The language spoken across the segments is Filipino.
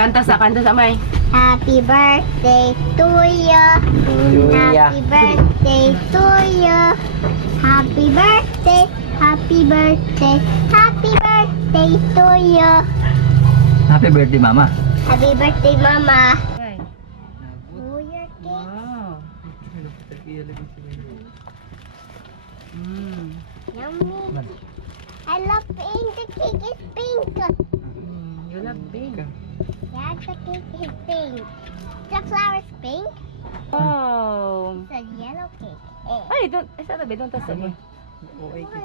Kanta sa may. Happy birthday to you. Happy birthday to you. Happy birthday. Happy birthday. Happy birthday to you. Happy birthday, Mama. Happy birthday, Mama. Ay. Oh, your cake. Wow. Mm. Yummy. I love pink. The cake is pink. You love pink. Yeah, the cake is pink. The flower is pink. Wow. It's a yellow cake. Ay, don't touch me.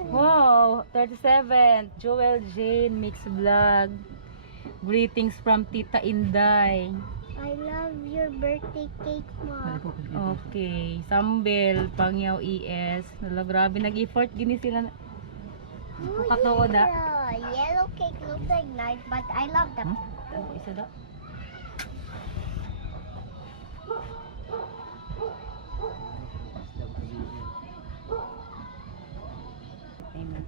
Wow, 37. Joel Jane Mix Vlog. Greetings from Tita Inday. I love your birthday cake, Mom. Okay, Sambel, Pangyaw ES. Wala, grabe, nag-effort gini sila. Katuwa da. Yellow cake looks like nice, but I love them. Isa da. Amen.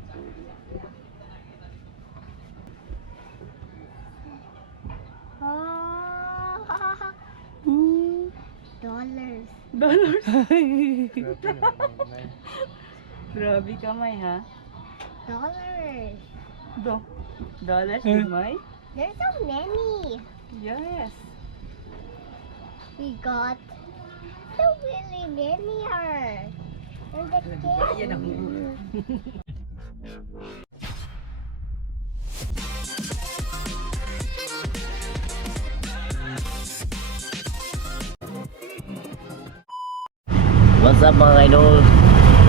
Oh, dollars. Dollars. Grabe kamay ha. Dollars. Dollars kamay? There's so many. Yes. We got so really many are. And the cake. What's up mga idol?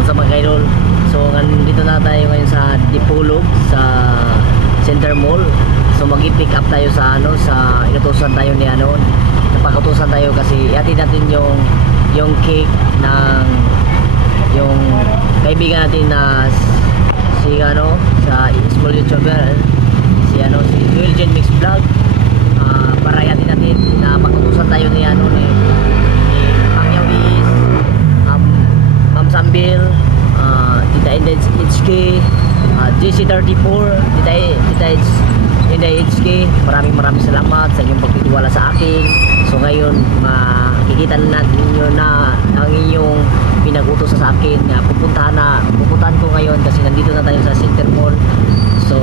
What's up mga idol? So nandito na tayo ngayon sa Dipolog sa Center Mall. So mag-pick up tayo sa sa inutusan tayo ni napakautusan tayo kasi ihatid natin yung cake ng yung kaibigan natin na si sa small YouTuber si Joel Jane Mix Vlog, para ihatid natin na pag-utusan tayo ni Pangyaw is Ma'am Sambil, Tita Inday HK, JC34, Tita Inday HK. Maraming salamat sa inyong pagtitiwala sa akin. So ngayon makikita natin nyo na ang inyong pinag-utos sa akin na pupuntahan ko ngayon kasi nandito na tayo sa Center Mall. So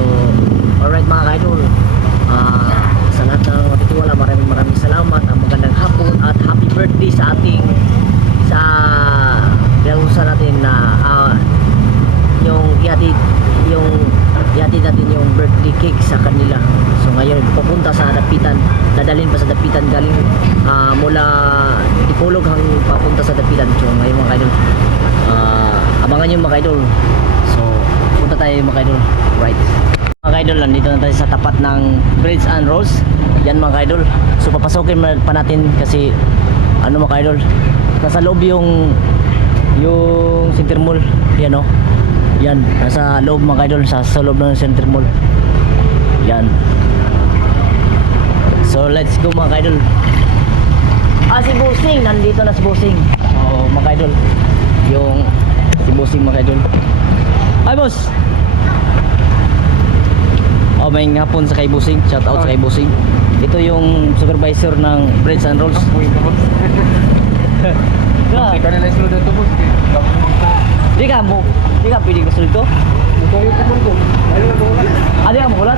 alright mga idol, sa lahat ng matitiwala, maraming salamat. Ang magandang hapon at happy birthday sa ating pinag-usapan natin na yung ihatid natin yung birthday cake sa kanila. So ngayon pupunta sa dapitan, dadalhin pa sa dapitan galing mula Dipolog hanggang papunta sa dapitan. So ngayon mga idol, abangan nyo mga idol. So punta tayo mga idol. Right mga idol, nandito na tayo sa tapat ng Breads and Rolls. Yan mga idol. So papasokin pa natin kasi mga idol, nasa loob yung Center Mall. Yan yan, nasa loob mga idol, sa loob ng Center Mall. Yan. So let's go mga idol. Si Busing, nandito na si Busing. So mga idol, yung si Busing mga idol. Ay boss. May hapon sa kay Busing. Shout out sa kay Busing. Ito yung supervisor ng Breads and Rolls. Di ka pwede gusto dito? Di ka makulat?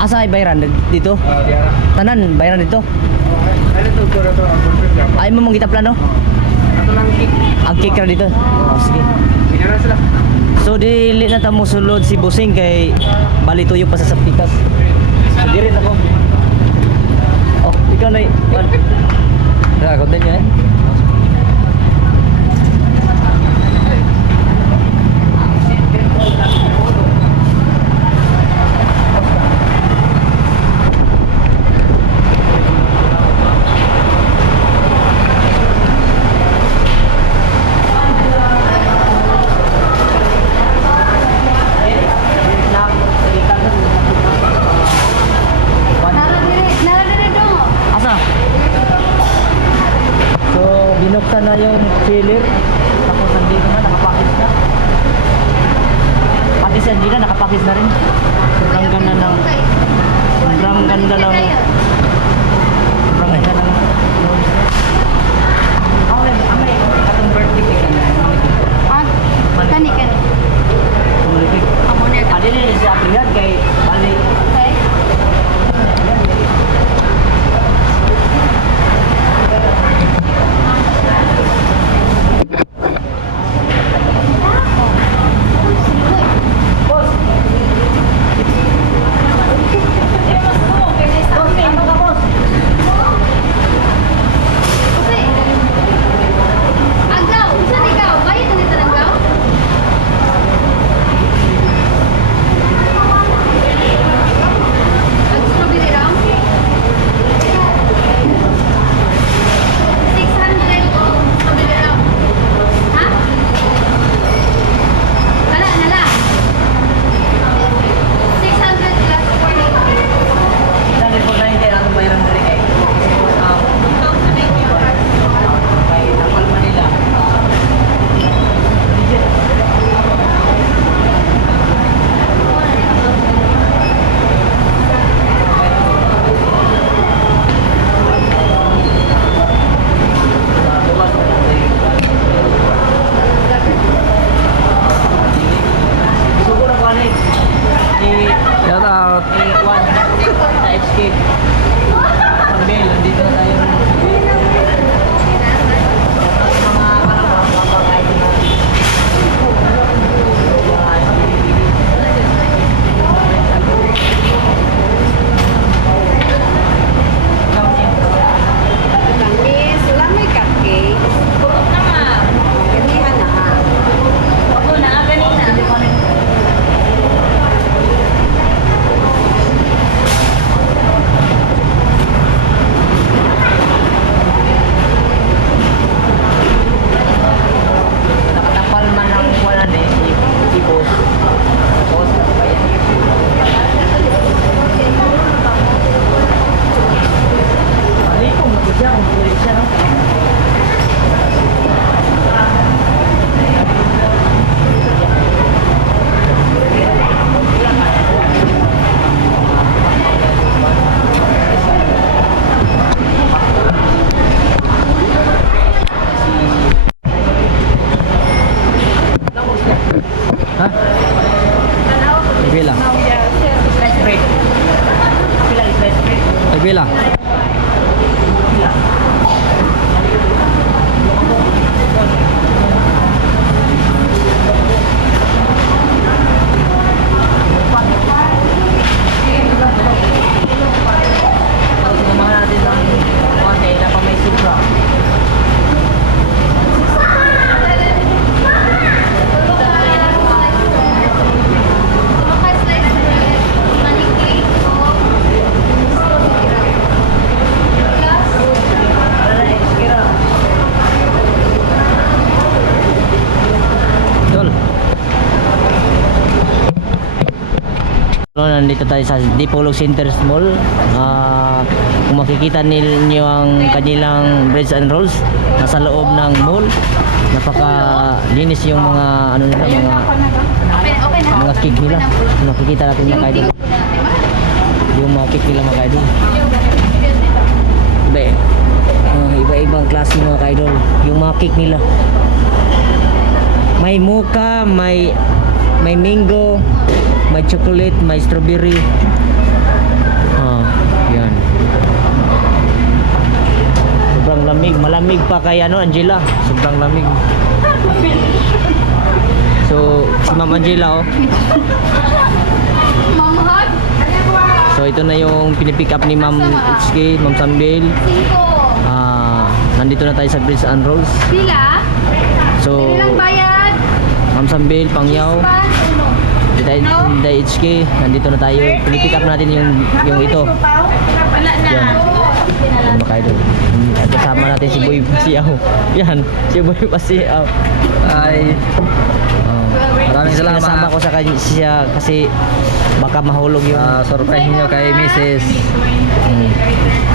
Asa ay bayaran dito? Tanan bayaran dito? Ay mo mong kita plano? Ang cake ra dito? Sige. So dili na tamo sulod si Busing kay bali tuyo pa sa pikas. So diri na ko. Oh, ikaw na. Rakot din yan. Binuksan na yung chiller. Tapos nandito na, nakapakis na. Pati sa nila, nakapakis na rin. Sobrang ganda ng ganda ng... Sobrang ganda ng... Amay, katong birthday ka na. Kani. Tumulipig. Amo niya. Adi na siya apihan kay balik. Okay. Agaw, saan ikaw? Bayad na nito ng gaw? Strawberry raw? 600 strawberry raw. Ha? Nala. 600 plus 40. Dali po na hindi ang mayroon na rin kay Napal Manila. Siguro ko ano Shout out. A1 sa Escape. Pambel, nandito na tayo. Mga parang mapakain na. Yes, wala may cupcake. Purot na nga. Ganihan na ha. Oo na, ganina. Nakatapal man ang wala na si boss. Boss, kaya. Ano yung kung siya, kung kulit siya, no? Ha? Pila. Slice bread. Pila yung slice bread. Pila. Sinamahan natin ng konti na pa may sobra. Slice bread, money cake, Tol. So, nandito tayo sa Dipolog Center Mall. Kung makikita ninyo ang kanilang breads and rolls nasa loob ng mall. Napaka-linis yung mga ano nila, Okay na. mga cake nila. Kung makikita natin mga kaidol. Yung mga cake nila mga kaidol. Iba-ibang klase mga kaidol. Yung mga cake nila. May mocha, may mango, may chocolate, may strawberry. Yan. Sobrang lamig, malamig pa kay Angela. Sobrang lamig. So, si Ma'am Angela Mom hug? So, ito na yung pinipick up ni Ma'am HK, Ma'am Sambil. 5. Nandito na tayo sa Breads and Rolls. Sila? So, Ilang bayad? Ma'am Sambil, Pangyaw, Day HK, nandito na tayo. Pinipick up natin yung ito. Wala na. Yan. Yan mga kaidol. At kasama natin si Boy Pasiaw. Yan, si Boy Pasiaw. Ay. Maraming salamat. Sinasama ko siya kasi baka mahulog yung Surprise niyo kay Mrs.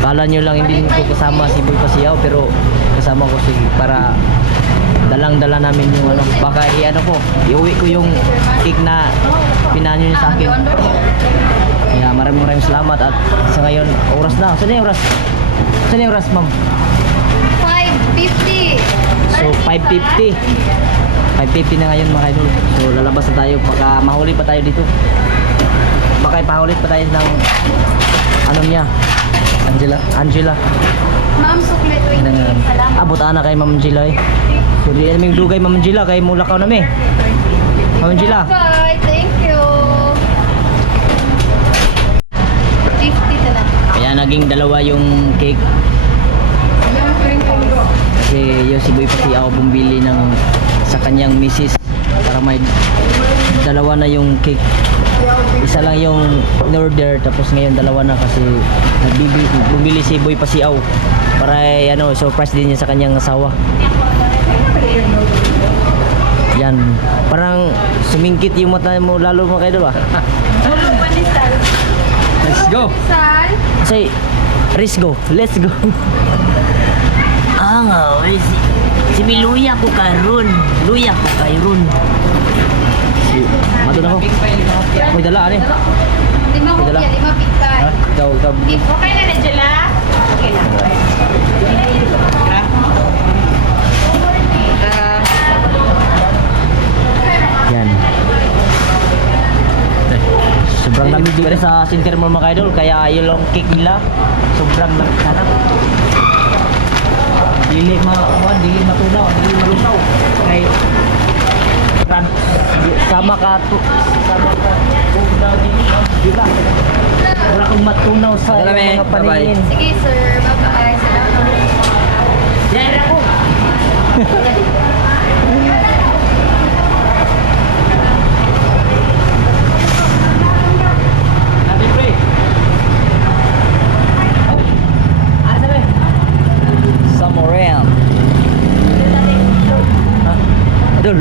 Kala nyo lang hindi ko kasama si Boy Pasiaw, pero kasama ko para dalang-dala namin yung ano, baka iuwi ko yung cake na pinanyo niya sa akin. Kaya maraming salamat at sa ngayon, oras na. Saan yung oras? Saan yung oras, ma'am? 5:50. So 5:50. 5:50 na ngayon mga idol. So lalabas na tayo baka mahuli pa tayo dito. Baka ipahulit pa tayo ng ano niya? Angela. Ma'am, sukle 20. Salamat. Abot ana kay Ma'am Angela eh. So di naming dugay Ma'am Angela kay mulakaw nami. Ma'am Angela. Bye, thank you. 50 na lang. Kaya naging dalawa yung cake. Kasi yung si Boy pati ako bumili ng sa kanyang misis para may dalawa na yung cake. Isa lang yung in-order tapos ngayon dalawa na kasi bumili si Boy Pasiaw para ano surprise din niya sa kanyang asawa. Yan, parang sumingkit yung mata mo lalo mga idol ah. Let's go. Sal? Say, let's go. Ah, nga, si Miluya ko karon. Luya ko karon. Mato na ko. May dala ani. Lima ko Dala. yan, 5 pigkay. Ha? Ikaw. Okay na, Angela? Okay na. Yan. Sobrang lamig dito sa Center Mall mga idol, kaya yung long cake nila sobrang sarap. Dili matunaw, dili malusaw. Kay sama ka una di ba? Wala kang matunaw sa Salame. mga Bye-bye. paningin. Sige, sir. Bye-bye. Salamat. Yan ako. Samorean. Ha? Dul.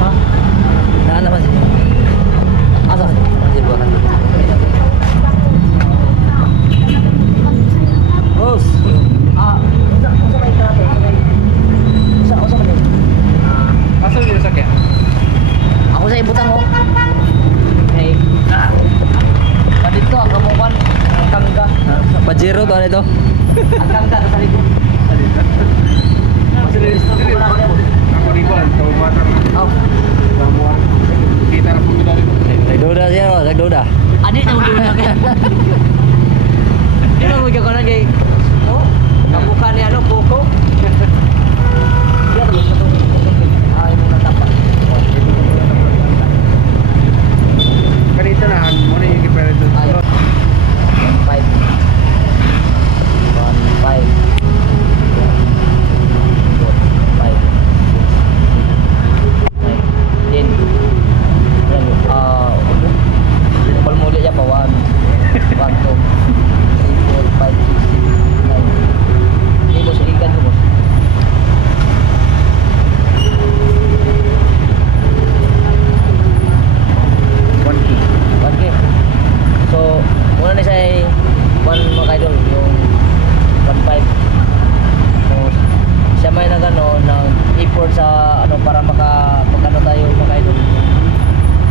Ha? Naan naman siya. Asa? Masih bukan. Boss. Usa may trato. Usa man din. Asa yung sakya? Ako sa ibutang ko. Okay. Dito ang kamukan ang kangga. Pajero to ano ito? Ang kangga sa likod. Gusto ko na ako. Ako di ba? Tahu mata Oh. semua kita nak pergi dari Nagduda siya, nagduda. Adi nang dulu kay. Di mo gyud ko na kay. Oh. Kamuka ni ano Coco. Dia terus satu. Ay mo na tapat. kanita na mo na yung kipera ito. Ay. 1.5. 1.5. 1K. So, muna ni say 1 mga idol, yung 1.5. So, siya may nagano ng effort sa ano para magano tayo mga idol.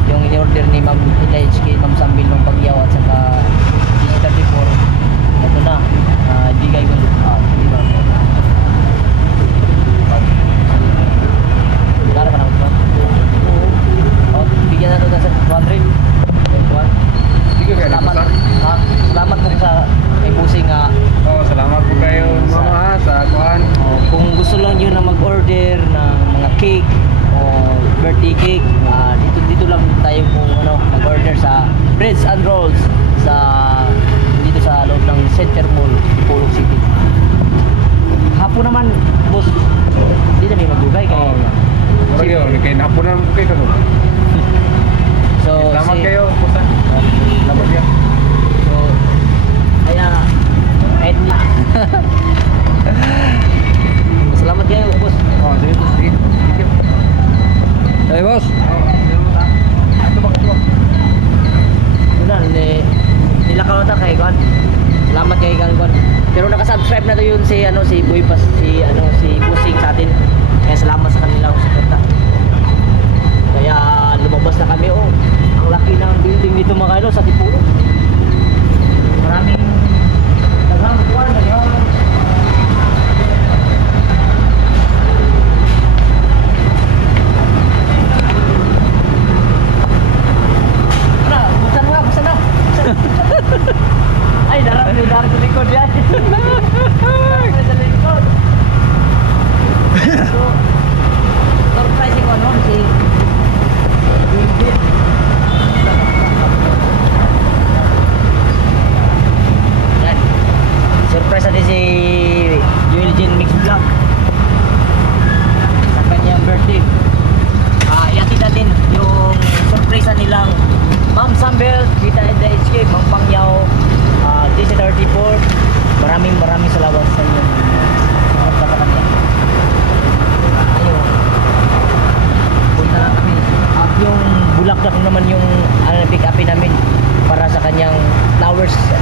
Yung in-order ni Ma'am HK, Ma'am Sambil ng Pagyaw at saka DC34. Ito na, bigay ko di ba? Kara pa na ito. Oh, bigyan na ito sa 200. Sige kayo. Salamat. Salamat po sa may busing Oh, salamat po kayo mama sa kuan. kung gusto lang yun na mag-order ng mga cake o birthday cake, dito lang tayo kung mag-order sa Breads and Rolls sa dito sa loob ng Center Mall, Pulog City. Hapon naman, boss, hindi na may magdugay kay Murag yun, kay napunan po kayo. so Salamat si- kayo, pusa. Salamat kayo. So, kaya, kahit na. Salamat kayo, boss. Oh, sige. Sige. Hey boss. Oh, salamat ha. Ito ba? Yun na, nilakaw na ta kay Kwan. Salamat kay Kwan. Pero nakasubscribe na to yun si Boy Pas, si Pusing sa atin. Kaya salamat sa kanilang suporta. Kaya lumabas na kami, ang laki ng building dito mga idol sa Tipuro.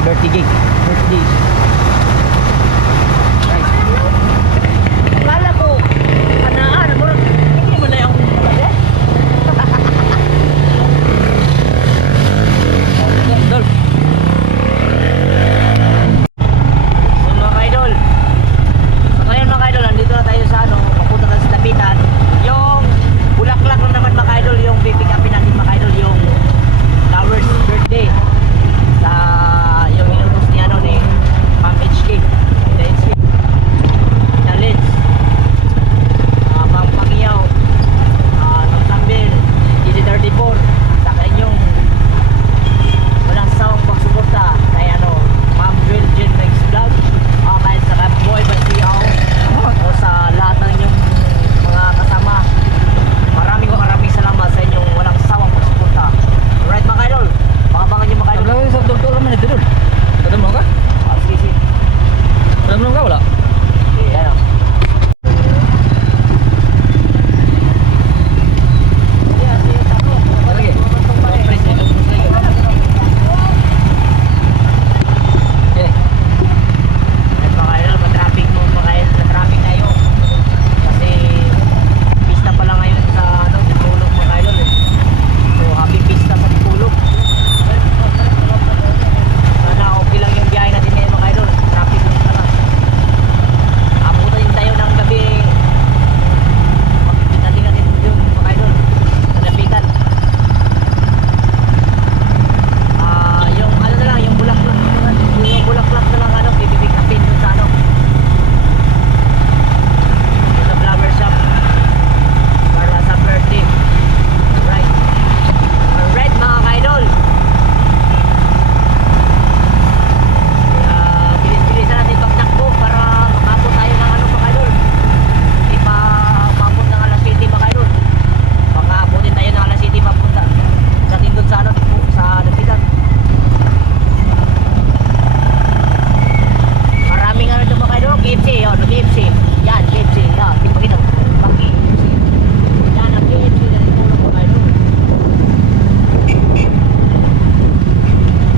birthday cake. Birthday. Right. Akala ko, kanaan, murag, hindi mo na yung talaga. Dol. So mga ka-idol, so ngayon mga ka-idol, andito na tayo sa ano, papunta na sa Dapitan. Yung bulaklak lang naman mga ka-idol, yung pipick upin natin mga ka-idol, yung flowers birthday sa yung inubos ni ano ni Ma'am HK. The HK challenge. Ma'am Pangyaw, Ma'am Sambil, GD34 sa kanyang walang sawang pagsuporta kay ano Ma'am Will Jen Max Vlog, kahit sa Rap Boy Basiao o sa lahat ng inyong mga kasama. Maraming salamat sa inyong walang sawang pagsuporta. Alright mga kaidol, pangabangan nyo mga kaidol. Belakang sa doktor naman itu dul. Kadang mo ka? Sige. Belum ka wala? Okay, ano. Lagi. Okay. At mga kaidol, matraffic mo mga kaidol, matraffic tayo. Kasi pista pala ngayon sa ano, Dipolog mga kaidol eh. So happy pista sa Dipolog. Sana okay lang yung biyahe natin ngayon mga kaidol. Traffic lang pala. Abutin tayo ng gabi. Magkitating natin yung mga kaidol sa Dapitan. Yung ano na lang, yung bulaklak na lang ano, bibibig natin dun sa ano, sa flower shop para sa birthday. Alright mga ka-idol, bilis-bilisan natin pagtakbo para makabot tayo ng ano mga ka-idol. Hindi pa umabot ng alas 7 mga ka-idol, baka abutin tayo ng alas 7 papunta dating dun sa ano, sa Dapitan. Maraming ano ito mga kaidol, KFC, yun, KFC. Yan, KFC, yan, tipagin ako, baki, KFC. Yan, ang KFC na rin tulong mga kaidol.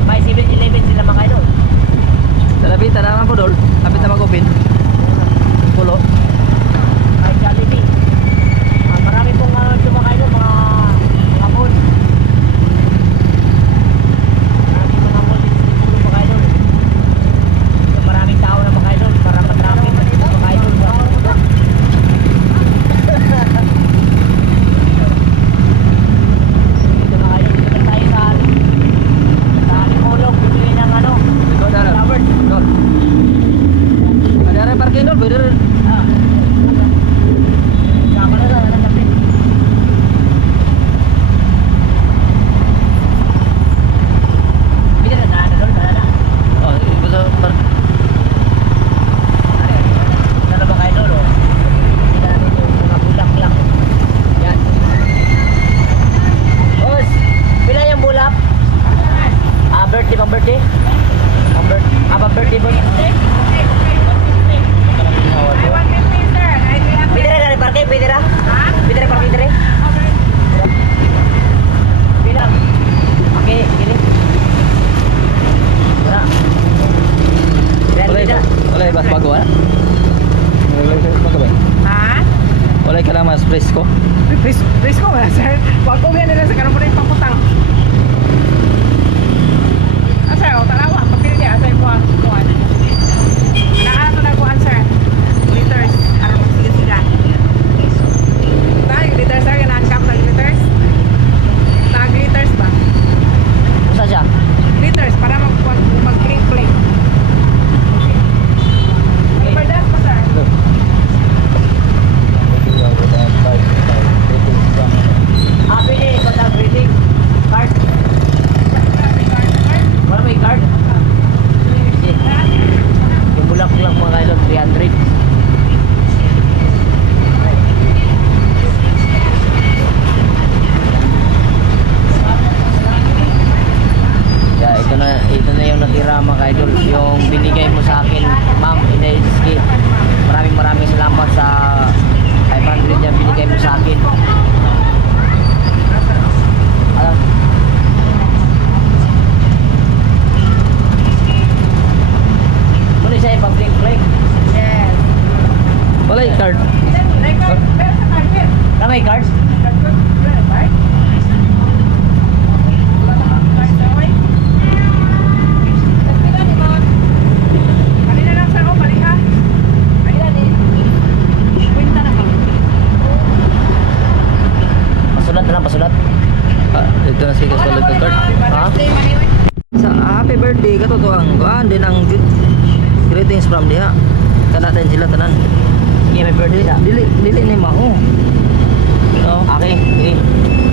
May 7-Eleven sila mga kaidol. Tapi tanaman po dol. Kapit na mag-open. Pulo. May Jollibee. Marami pong ano ito mga kaidol, mga mall. Maraming mga mall dito sa tulong mga kaidol. So, maraming tao na mga kaidol para matraffic na dito mga kaidol. Dito mga kaidol, dito na tayo sa Dipolog, bibili ng ano, Ikaw na. flowers. Dol. Ada area parking dol, bener. Sama na lang, nagkapit. Bili na na, doon, na. Oh, ibu sa par. Ano ba kayo doon? Bili natin yung mga bulak-lak. Yan. Boss, pila yung bulak? Birthday, pang birthday? Pang birthday boss? Pwede rin na parking, pwede rin? Pwede rin parking, pwede rin? Pila? Okay, gini. Wala. Boleh, Pwede. boleh bas bago ah. Boleh bago ba? Ha? Boleh ka lang mas fresco. Risko mo na, sir. Huwag ko yan nila sa kanan mo na yung pangputang. Ah, sir, o tarawa. Pagpili niya, sir, kuhan. Nakala ko na kuhan, sir. Liters. Araw magsiga-siga. Liters, sir. Ganahan ka mo liters? Liters ba? Usa siya? Liters, para mag-clink-clink. Okay. For that pa, sir. Pwede, contact rating. Card. Wala may card? Sige. Yung bulak-bulak mga kailon, 300. Yeah, ito na yung natira mga kaidol, yung binigay mo sa akin, Ma'am Inaiski. Maraming salamat sa 500 na binigay mo sa akin. Alam. card? Pasulat na lang, pasulat. Ito na si Kasulog ka card. Ha? Sa happy birthday ka to ang kuan din ang greetings from diha. Kana din sila tanan. Sige, may birthday na. Dili ni mao. No. Okay, sige.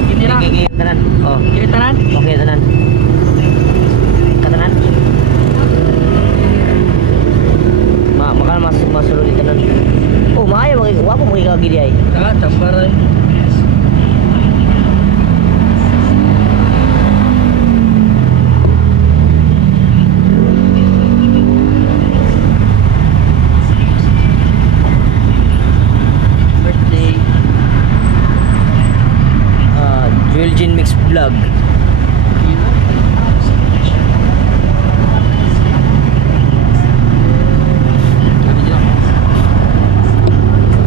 Hindi na. Sige, tanan. Oh. Kini tanan. Okay, tanan. Katanan. Makal masulod dito tanan. Oh, maayo wapo mo gidi ay. Ka tambaran. Birthday. Jewel Mix Vlog.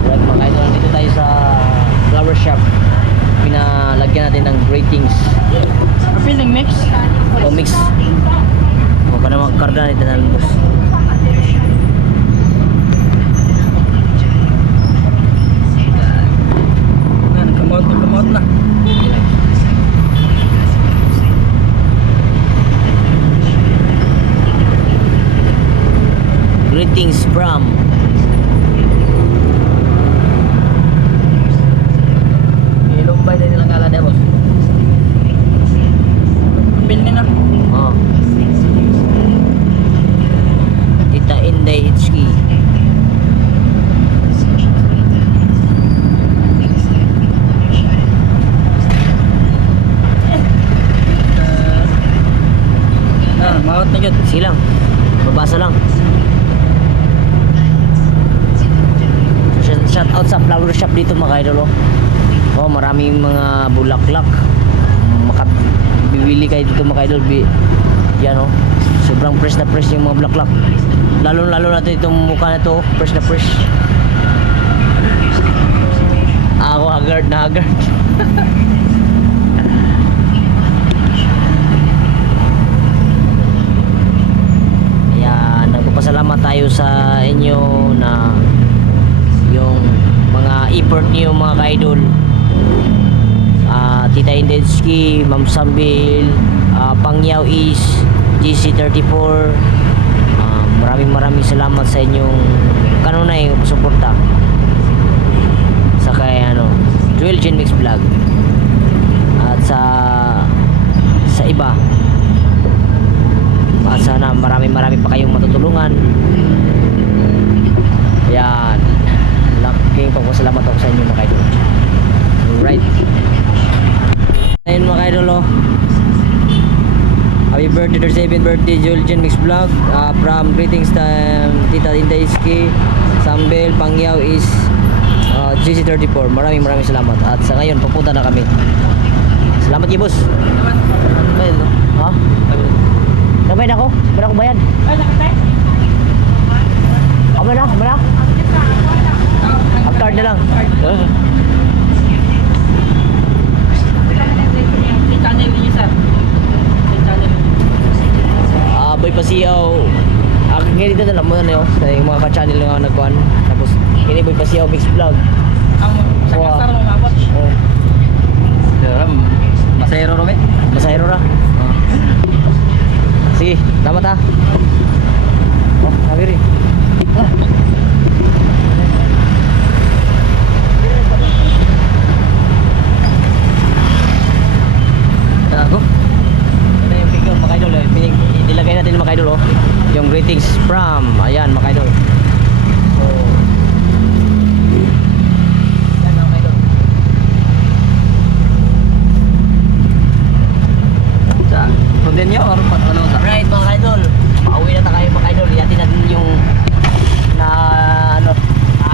Right, mga idol, dito tayo sa flower shop. Pinalagyan natin ng ratings. Feeling mix. O mix. O pa naman karga nito ng boss. Kamot na. Greetings from Ilumbay din nilang ngala demos. Pil ni na. oh. Tita Inday Hitchki. Maot na yun. Sige lang. Babasa lang. Shout out sa flower shop dito mga idol. Oh, maraming mga bulaklak. Makabibili kayo dito mga idol. Yan oh. Sobrang fresh na fresh yung mga bulaklak. Lalo na itong mukha na to, fresh na fresh. Ako haggard na haggard. Ayan, nagpapasalamat tayo sa inyo na yung mga effort niyo mga ka-idol. Tita Indensky, Ma'am Sambil, Pangyaw is GC34. Maraming salamat sa inyong kanunay suporta sa kay Jewel Mix Vlog at sa iba. At sana marami pa kayong matutulungan. Ayan, laking pagpasalamat ako sa inyo mga idol. Alright, ayun mga idol oh. Happy birthday, 37th birthday Jewel Mix Vlog. From greetings to Tita Indaiski, Sambel, Pangyaw is GC34. Maraming salamat. At sa ngayon papunta na kami. Salamat boss. Bayad no? Ha? Nabayad ako? Ba't ako bayad? Abala? Card na lang. Channel niyo sir. Channel. Boy Pasiyaw. Ganito na lang muna na yun. Sa yung mga ka-channel nga nagkuhan. Tapos, kini Boy Pasiyaw Mix Vlog. Ang sa Wow. kasar mo ngabot. Oh, Masayro ro me. masahiro ra. Sige, tamat ha. Oh, sabi rin. Ako. Ito yung figure mga idol. Nilagay natin mga idol oh. Yung greetings from. Ayan mga idol. So, yan mga idol. Sa Prudenyo or ano sa? Alright mga idol. Pauwi na tayo mga idol. Yatin natin yung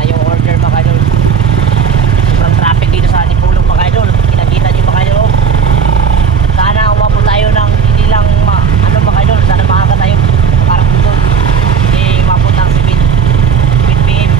yung order mga idol. Sobrang traffic dito sa Dipolog mga idol. Kinakita niyo mga idol oh. Sana umabot tayo ng hindi lang mga idol. Sana makaka tayo makarating doon. Hindi umabot ng 7 PM.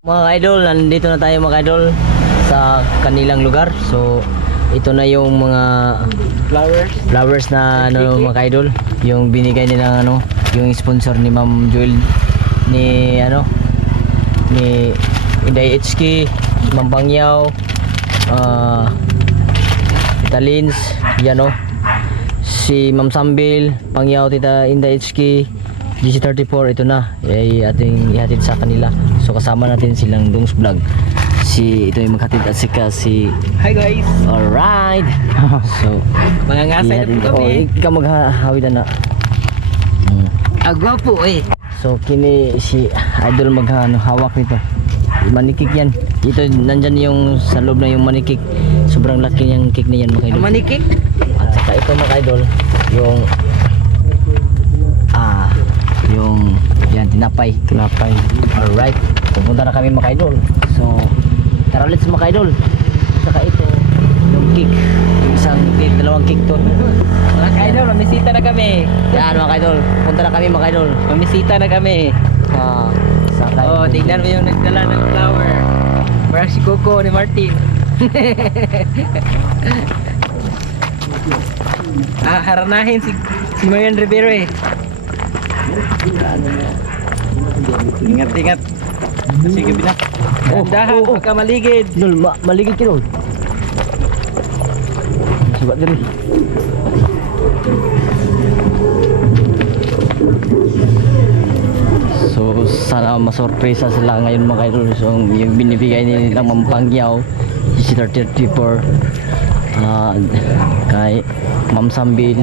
Mga idol, nandito na tayo mga idol sa kanilang lugar. So ito na yung mga flowers na ano mga idol, yung binigay nila ano, yung sponsor ni Ma'am Joel ni ano ni Inday HK, Ma'am Pangyaw, Tita Lins, yan o, si Ma'am Sambil, Pangyaw, Tita Inday HK, GC34, ito na ay ating ihatid sa kanila. So kasama natin silang Dungs Vlog. Ito yung maghatid at si Hi guys. alright. So Mga ngasay na po kami. ikaw maghahawid na. Agwa po eh. So kini si idol hawak nito. Manikik yan. Ito nandyan yung sa loob na yung manikik. Sobrang laki niyang cake na yan mga idol. Manikik. At saka ito mga idol, yung yan tinapay. Alright. Pupunta na kami mga idol. So tara let's mga idol. Saka ito yung cake. Yung isang cake, dalawang cake to. Mga idol, mamisita na kami. Yan mga idol. Punta na kami mga idol. Mamisita na kami. Saka Oh, tingnan mo yung nagdala ng flower. Parang si Coco ni Martin. Haranahin si Marian Rivero eh. Ingat. Sige binak. Dahan, baka maligid. Lol, maligid ka lol. Coba diri. So sana masorpresa sila ngayon mga idol. So yung binibigay nilang Ma'am Pangyaw GC34 kay Ma'am Sambil,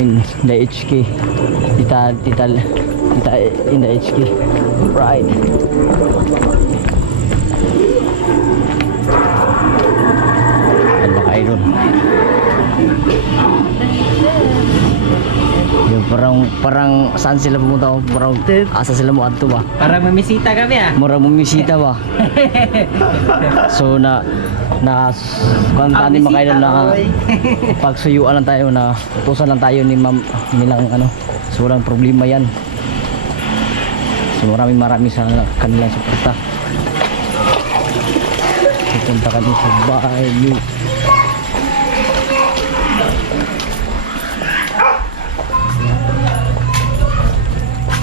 Inday HK, Tita Inday HK. Right. Ano ka idol? Yung parang saan sila pumunta? Parang asa sila mo adto ba? Parang mamisita kami ah. Mura bumisita ba? So kanta ni mga idol na pagsuyuan lang tayo, na utusan lang tayo ni ma'am nilang ano. So walang problema yan. So maraming sa kanilang suporta. Pupunta kami sa bahay ni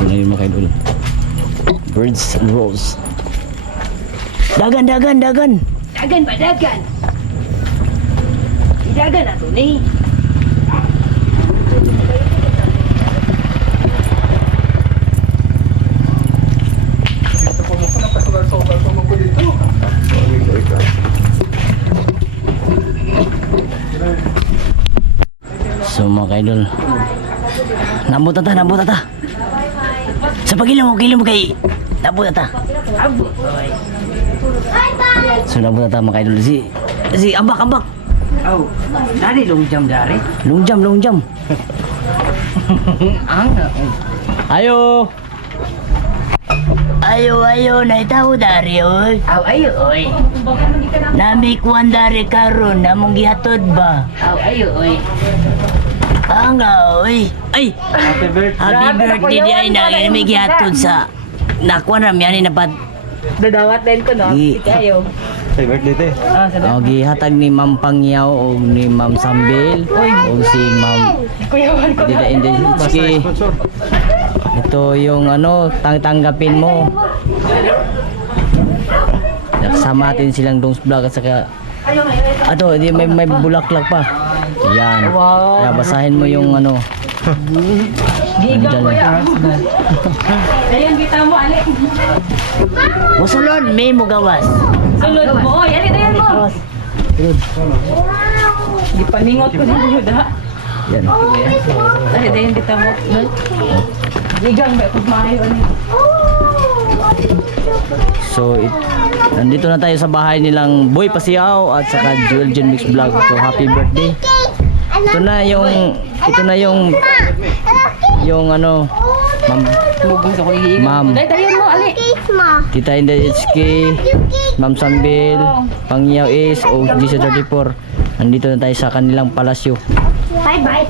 ngayon mga idol. Birds and Rose. Dagan. Dagan ba dagan? Dagan na to ni. So mga idol, nabot ata. Sa pagilom mo kay nabot ata. So nabot ata mga idol. Si ambak. Oh, dari longjam dari. Longjam. Ayo. Ayo, naitaw dari oy. Aw ayo oy. Nami kuan dari karon, namong gihatod ba? Aw ayo oy. Oy. Ay, Happy birthday. happy birthday di ay na may gihatod sa nakuan ram yan napad. Dadawat din ko no. Ikayo. Happy birthday te. Ah, sa Gihatag ni Ma'am Pangyaw o ni Ma'am Sambil o si Ma'am kuyawan ko. Dida Indesky. Ito yung ano, tanggapin mo. Nakasama natin silang Dungs Vlog at saka may bulaklak pa. Yan. Kaya basahin mo yung ano. Gigang ko ya. Ayan, kita mo, ali. Musulod, may mo gawas. Sulod mo. Oy, ali, dayan mo. Gipaningot ko sa iyo, da. Yan. Ali, dayan kita mo. Gigang ba? Pag maayo, ali. So, nandito na tayo sa bahay nilang Boy Pasiao at saka Joel Jen Mix Vlog. So, happy birthday. Ito na yung ano, Ma'am Dayan mo, ali. Kiss mo. Tita Inday HK, Ma'am Sambil, Pangyaw is o GC34. Nandito na tayo sa kanilang palasyo. Bye-bye.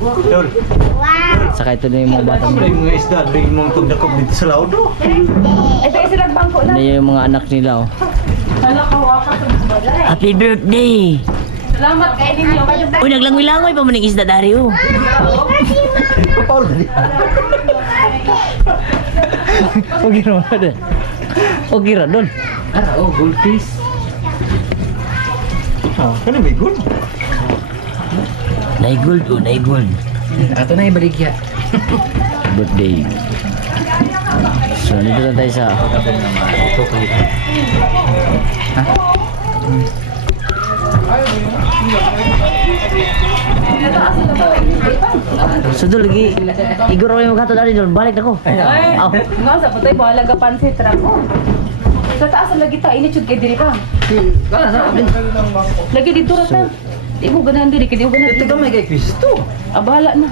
Wow. Saka ito na yung mga batang Ay, mga isda, rin mong tugdakop dito sa laudo. Ito yung silang bangko na. na yung mga anak nila oh. Hala, kawawa ka sa balay. Happy birthday! Salamat kay ninyo. Uy, naglangoy-langoy pa maning isda dari oh. Paul, Okay ra doon. Okay ra doon. Oh, goldfish. kan may good. Naigold oh, naigold. Ato na ibaligya. Birthday. So, dito na tayo sa... So, dul, lagi. Igor ako yung gato dari doon. Balik na ko. Ay, Aw. nga sa patay bahala ka pansit ra ko. Sa taas lagi ta ini chud kay diri ka. Lagi dito ra ta. Di mo ganahan diri kay di mo ganahan. Ito may kay Kristo. Bahala na.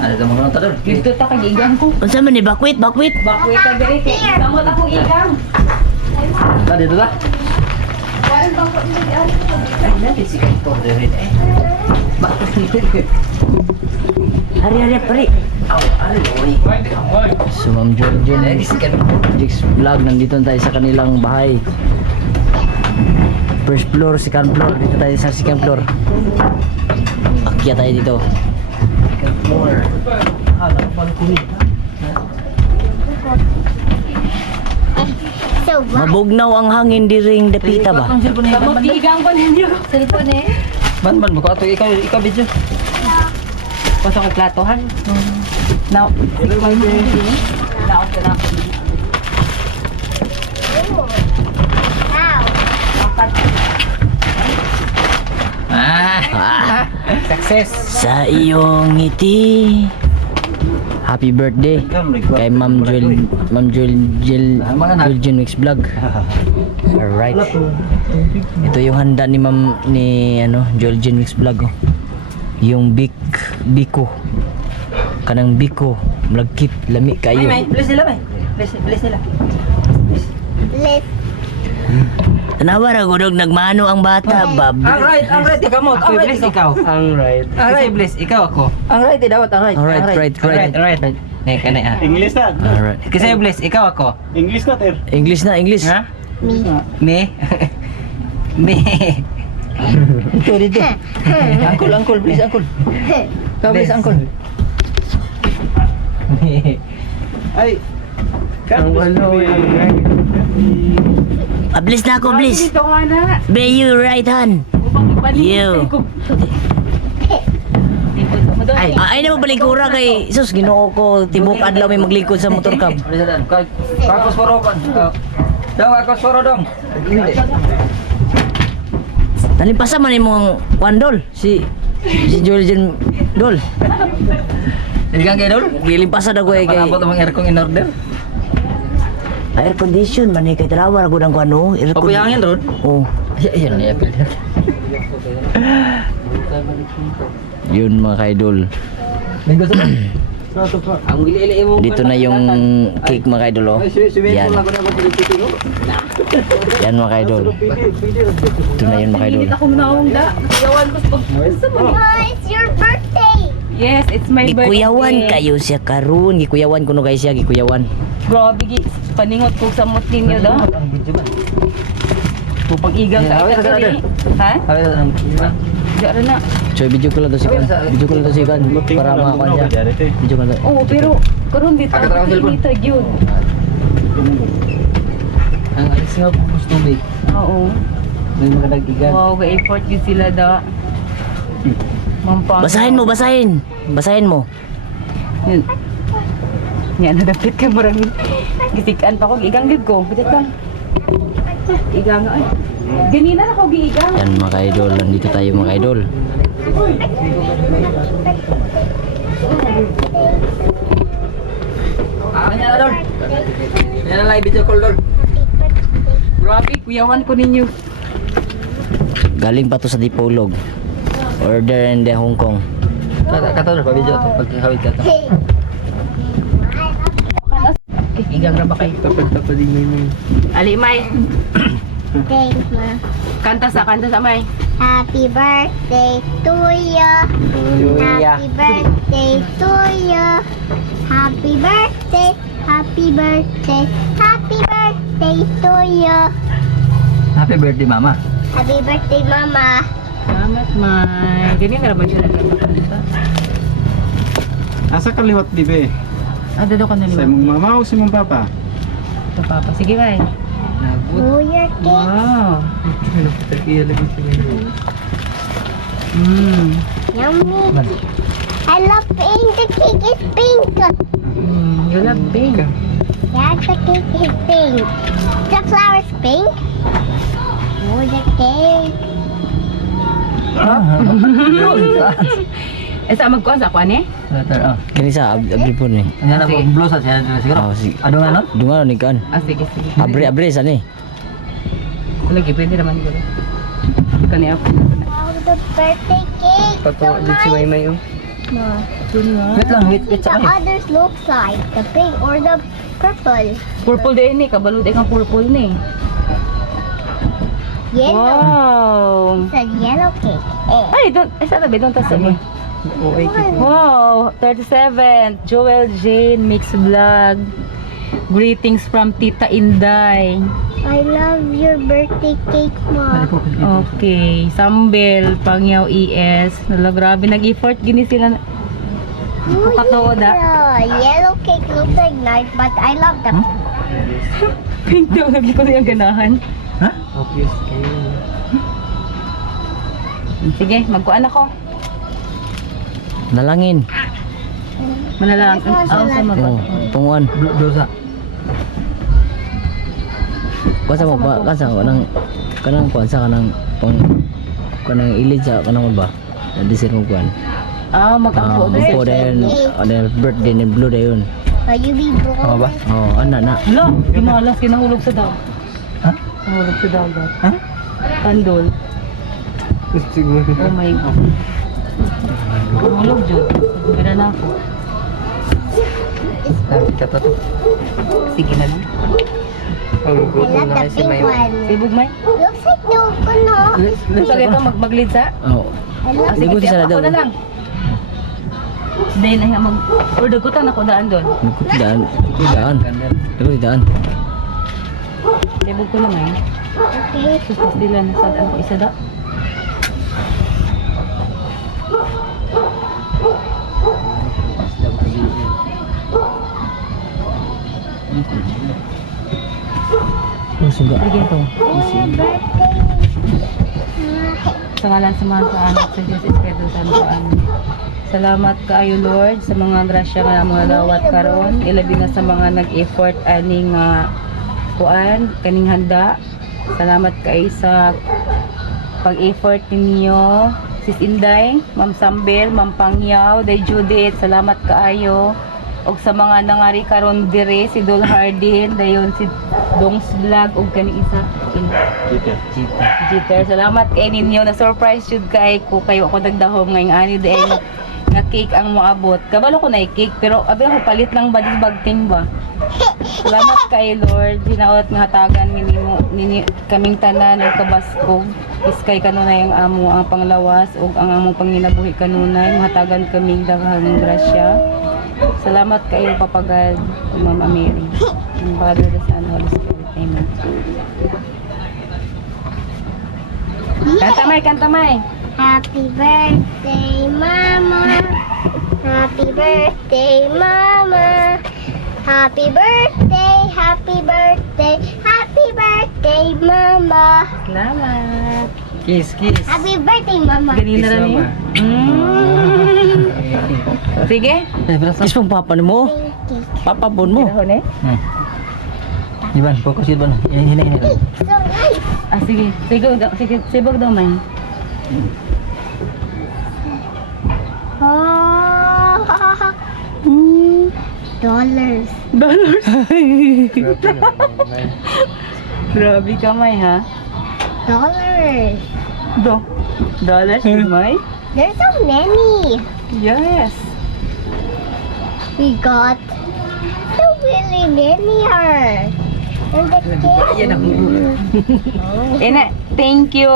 Ano ito mga tador? Dito ta kay igang ko. Unsa man ni bakwit, bakwit. Bakoy ka diri kay samot akong igang. Ta dito ta. Ay, natin si Kantor rin eh. Hari-hari pari. So, Ma'am Georgian Jigs Vlog, nandito tayo sa kanilang bahay. First floor, second floor. Dito tayo sa second floor. Akyat tayo dito. Second floor. Balcony. So what? Mabugnaw ang hangin diring dapita ba? Ang cellphone niya. Samot igang pa ninyo. Cellphone eh. Man, buko ato ikaw video. Pasok ko platohan. Now. Now, na. How? Success. Sa iyong ngiti. Happy birthday kay Ma'am Georgian Mix Vlog. Alright. Ito yung handa ni Ma'am ni Georgian Mix Vlog oh. Yung biko. Kanang biko, mlagkit, lami kayo. May, bless nila may. Bless nila. Let's Tanawa ra gudog nagmano ang bata, bab. Ang right, ikaw mo. Ang right, ikaw. Ang right. Ang right, bless, ikaw ako. Ang right, dapat ang right. Alright. Ne, kanay ah. English na. Alright. Kasi bless, ikaw ako. English na, Ter. English na, English. Ha? Me. Me. Dito. Uncle, please, uncle. Ikaw, please, uncle. Ay. Ang walo. Bliss na ako, bliss. Dito nga na. Be you right hand. You. Ay na mo balingkura kay sus Ginoo ko tibok adlaw may maglingkod sa motor cab. Kakos poro kan. Dong, kakos poro dong. Nalimpasa man imong kwandol si Georgian Dol. Diligan kay dol. Gilimpasa na ko kay Panabot ang aircon in order. air condition man kay tarawa ra gud ang kuno. Papuyangin ron. Oh. Yan na yapil. Yun mga kaidol. May gusto mo? Ang gili-ili mo. Dito na yung cake mga kaidol oh. Yan. Yan mga kaidol. Ito na yun mga kaidol. Hindi akong naungda. Kuyawan ko sa pag... it's your birthday. Yes, it's my birthday. Gikuyawan kayo siya karon. Gikuyawan kuno guys siya gikuyawan. Grabe, paningot ko sa mut ninyo do. Ang video ba? Pupang igang ka ito rin. Ha? Diyan na. So video ko lang to si Kan. Video ko lang to si Kan para makakuha niya. Video ko lang to. Oo, pero karon dito. Dito yun. Ang alis nga po gusto may. Oo. May mga nag-igan. Wow, ka-effort yun sila da. Mampang. Basahin mo, basahin. Basahin mo. Yan. Yan, nadapit ka maraming. Gisikan pa ko, igang gid ko. Bitat lang. Igang ay. Ganina na ko giigang. Yan mga ka-idol, nandito tayo mga ka-idol. Yan na dol. Yan na live video call dol. Grabe, kuyawan ko ninyo. Galing pa to sa Dipolog. Order in the Hong Kong. Kato na pa video to pagkahawid ka to. Hey. Igang ra ba kay? Tapad din mo. Ali, May. Thanks, Ma. Kanta sa May. Happy birthday to you. Julia. Happy birthday to you. Happy birthday. Happy birthday. Happy birthday to you. Happy birthday, Mama. Happy birthday, Mama. Salamat, May. Ganyan na naman siya nagkakanta. Asa kaliwat di be? Ah, dito ka Sa naliwa. imong mama o sa imong papa? Ito, Papa. Sige, May. Oh, your cake. Wow. Mm. Yummy. I love pink. The cake is pink. You love pink. Yeah, the cake is pink. The flower's pink. Oh, the cake. Eh, sa magkuhan sa kuhan eh? Kini sa abri po ni. Ano na po, Sige. blosa siya siguro. Oh, si. Ano nga nun? Dungan ni kan. Ah, sige, sige. Abri sa ni. Lagi, pwede naman ko. Kani ako. Wow, the birthday cake. So nice. May yung. Wait lang, wait The sa akin. others looks like the pink or the purple. Purple din eh. Kabalo din ang purple ni. Yellow. Wow. It's a yellow cake. Ay, doon. Eh, sa tabi. Doon ta sa Wow. 37. Joel Jane Mix Vlog. Greetings from Tita Inday. I love your birthday cake, Ma. Okay. Sambel. Pangyaw ES. Nala, grabe. Nag-effort. Gini sila. Kakatuod, ah. Yellow cake looks like nice, but I love the Pink daw. Lagi ko yung ganahan. Ha? Sige, magkuan ako. Nalangin. Manalang. Yes, ma'am, Ako sa salamat. mag- Oh, tunguan. Blosa. Kasa mo pa, kasa kanang kuan sa kanang pang kanang ilid sa kanang ba? Disir mo kuan. Ah, mag-ako. Buko dayon, ada birthday ni blue dayon. Are you be Tama ba? Oh, ana na. Hala, gimalas. Kinahulog sa daw. Ha? Nahulog sa dagat. Ha? Pandol. Siguro. Oh my God. Nahulog dyan. Pira na ako. Kata to. Sige na lang. I love the pink one. Sibog, May. Looks like no no. Gusto ito mag-lead sa? Oh. I love Ah, sige, Ligo siya na ako daw. na lang. Dahil na order ko tang ako daan doon. Daan. Daan. Daan. Sibog ko na, May. Okay. Susas nila na sa ako isa da. Oh, suga. Sige ito. Happy birthday. Sa ngalan sa mga sa anak sa Diyos Espiritu Santo. Amen. Salamat kaayo Lord sa mga grasya nga mga dawat karon. Ilabi na sa mga nag-effort ani nga kuan kaning handa. Salamat kay sa pag-effort ninyo. Sis Inday, Ma'am Sambel, Ma'am Pangyaw, Day Judith, salamat kaayo. Og sa mga nangari karon dire si Dol Hardin, dayon si Dongs Vlog ug kani isa Jeter, salamat kay ninyo na surprise jud kay ko kayo ako nagdahom ngayong ani day nga cake ang moabot. Kabalo ko na cake pero abi ako palit lang ba dis bagting ba. Salamat kay Lord, hinaot nga hatagan ninyo kaming tanan ug kabaskog. Iskay kanunay ang amo ang panglawas ug ang among panginabuhi kanunay mahatagan kami daghang grasya. Salamat kayo papagad Mama Mary. And Father, the Son, Holy Spirit. Amen. Kantamay, kantamay. Happy birthday, Mama. Happy birthday, Mama. Happy birthday, happy birthday, happy birthday, Mama. Salamat. Kiss, kiss. Happy birthday, Mama. Ganina rin yun. Sige. Kiss pong papa mo. Thank you. Papa pon mo. Dahon eh. Iban, fokus Iban. Hina. So nice. Ah, sige. Sige, sibog daw man. Oh. Dollars. Grabe ka, May, ha? Dollars. Dollars, May? There's so many. Yes. We got so really many here. And the cake. Ina, thank you.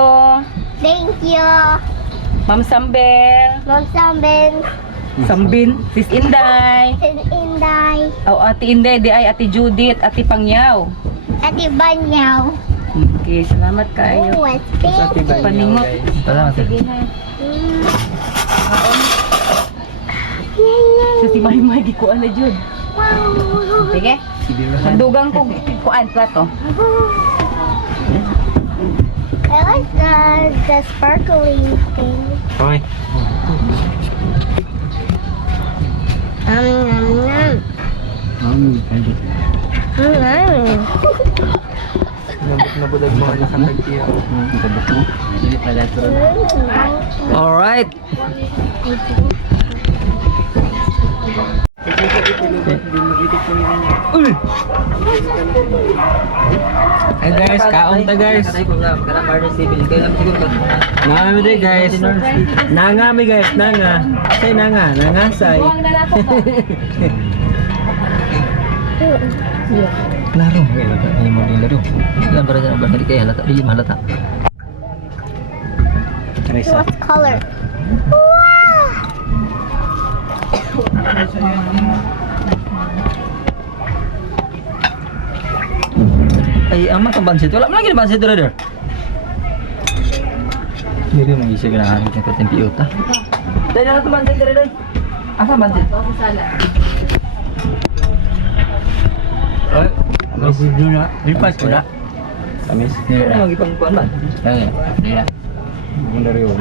Thank you. Ma'am Sambel. Ma'am Sambin. Sambin. Sis Inday. Sis Inday. O Ate Inday, di ay Ate Judith, Ate Pangyaw. Ate Banyaw. Okay, salamat kayo. Oh, what's this? Paningot. Salamat. Sige na. Mm. So si Mahi gikuan na jud. Wow. Sige. Magdugang ko kuan plato. I like the sparkling thing. Hoy. Nom. Nabulag mga nakatagtiya. Hindi pala ito. Alright. Hey guys, kaon ta guys. Nangami di guys. Nangami guys, nanga. Say nanga, nanga say. Buwang na nato ba? Klaro. Ay mo din laro. Ilan para sa balik kay halata, di malata. What color? Ay, ama ka bansit. Wala man lagi na bansit brother. Hindi mo isa ka na hanap ng katempi uta. Dahil na ito bansit brother. Asa bansit? Sala. Ay, magulo na. Lipat ko na. Kamis. Ano magipang kuan man? Ay, yeah. Maganda rin yun.